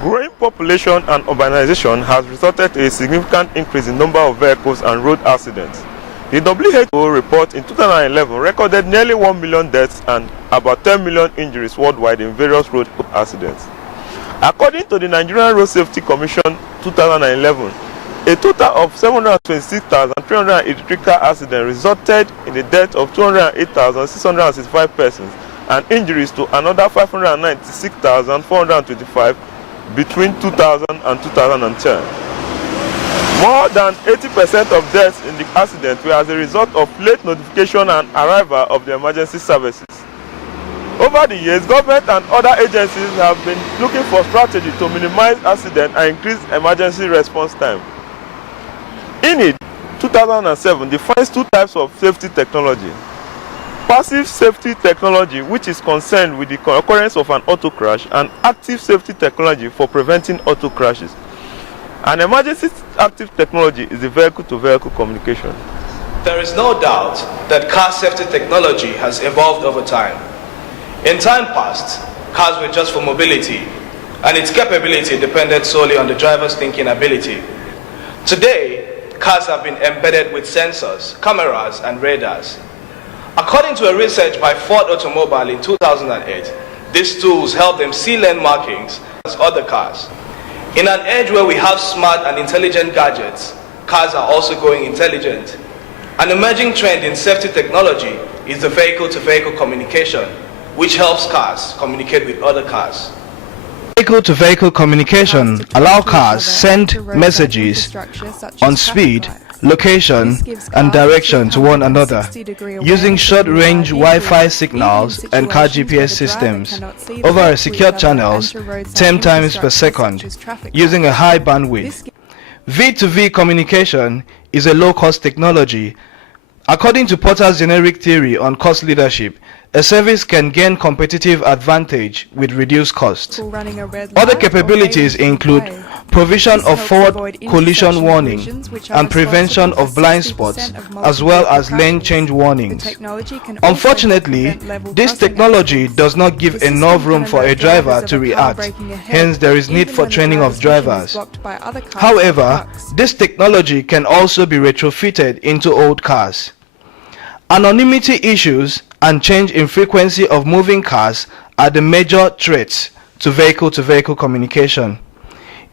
Growing population and urbanization has resulted in a significant increase in number of vehicles and road accidents. The WHO report in 2011 recorded nearly 1 million deaths and about 10 million injuries worldwide in various road accidents. According to the Nigerian Road Safety Commission 2011, a total of 726,383 car accidents resulted in the death of 208,665 persons and injuries to another 596,425 between 2000 and 2010. More than 80% of deaths in the accident were as a result of late notification and arrival of the emergency services. Over the years, government and other agencies have been looking for strategy to minimize accidents and increase emergency response time. INEED 2007 defines two types of safety technology. Passive safety technology, which is concerned with the occurrence of an auto crash, and active safety technology for preventing auto crashes. An emergency active technology is the vehicle-to-vehicle communication. There is no doubt that car safety technology has evolved over time. In time past, cars were just for mobility, and its capability depended solely on the driver's thinking ability. Today, cars have been embedded with sensors, cameras, and radars. According to a research by Ford Automobile in 2008, these tools help them see lane markings as other cars. In an age where we have smart and intelligent gadgets, cars are also going intelligent. An emerging trend in safety technology is the vehicle-to-vehicle communication, which helps cars communicate with other cars. Vehicle-to-vehicle communication allow cars send messages on speed, location, and direction to one another using short-range Wi-Fi signals and car GPS systems over a secure channels 10 times per second using a high bandwidth. V2V communication is a low-cost technology. According to Porter's generic theory on cost leadership, a service can gain competitive advantage with reduced costs. Other capabilities include provision of forward collision warning and prevention of blind spots, as well as lane change warnings. Unfortunately, this technology does not give enough room for a driver to react, hence there is need for training of drivers. However, this technology can also be retrofitted into old cars. Anonymity issues and change in frequency of moving cars are the major threats to vehicle-to-vehicle communication.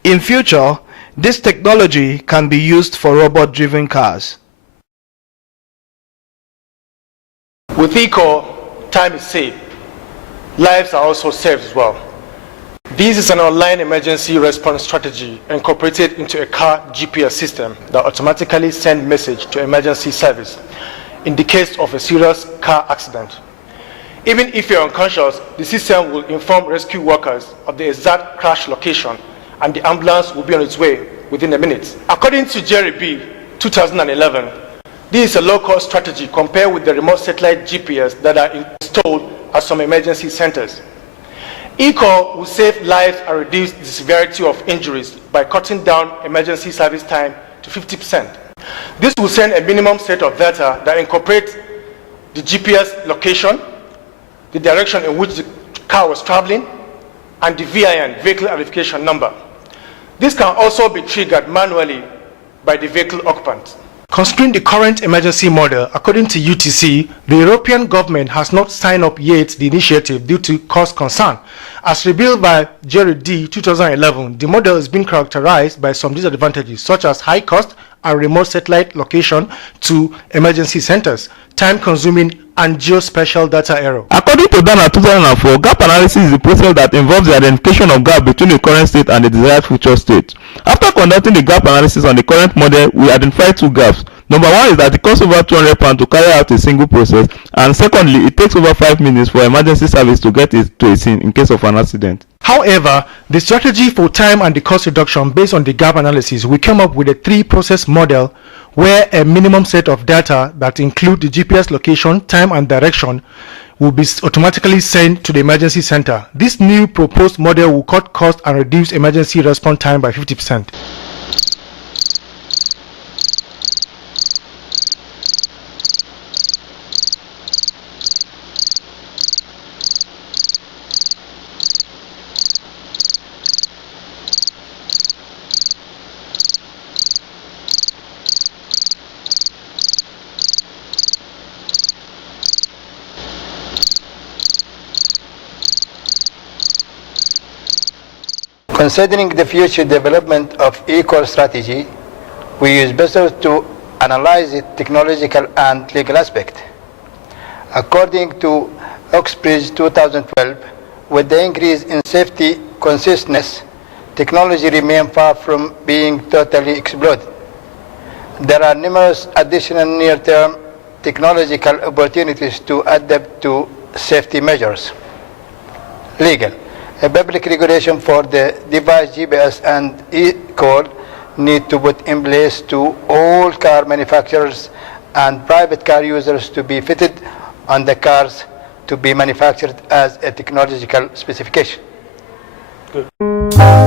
In future, this technology can be used for robot-driven cars. With eCall, time is saved. Lives are also saved as well. This is an online emergency response strategy incorporated into a car GPS system that automatically sends message to emergency service in the case of a serious car accident. Even if you're unconscious, the system will inform rescue workers of the exact crash location, and the ambulance will be on its way within a minute. According to Jerry B. 2011, this is a low-cost strategy compared with the remote satellite GPS that are installed at some emergency centers. eCall will save lives and reduce the severity of injuries by cutting down emergency service time to 50%. This will send a minimum set of data that incorporates the GPS location, the direction in which the car was traveling, and the VIN, vehicle identification number. This can also be triggered manually by the vehicle occupant. Considering the current emergency model, according to UTC, the European government has not signed up yet the initiative due to cost concern. As revealed by Jerry D. 2011, the model is being characterized by some disadvantages such as high cost and remote satellite location to emergency centers, time-consuming and geospatial data error. According to Dana 2004, gap analysis is the process that involves the identification of gap between the current state and the desired future state. After conducting the gap analysis on the current model, we identify two gaps. Number one is that it costs over £200 to carry out a single process, and secondly, it takes over 5 minutes for emergency service to get to a scene in case of an accident. However, the strategy for time and the cost reduction based on the gap analysis, we came up with a 3-process model where a minimum set of data that include the GPS location, time and direction will be automatically sent to the emergency center. This new proposed model will cut cost and reduce emergency response time by 50%. Considering the future development of eCall strategy, we use better to analyze its technological and legal aspect. According to Oxbridge 2012, with the increase in safety consciousness, technology remains far from being totally exploited. There are numerous additional near-term technological opportunities to adapt to safety measures. Legal. A public regulation for the device GPS and eCall need to put in place to all car manufacturers and private car users to be fitted on the cars to be manufactured as a technological specification. Good.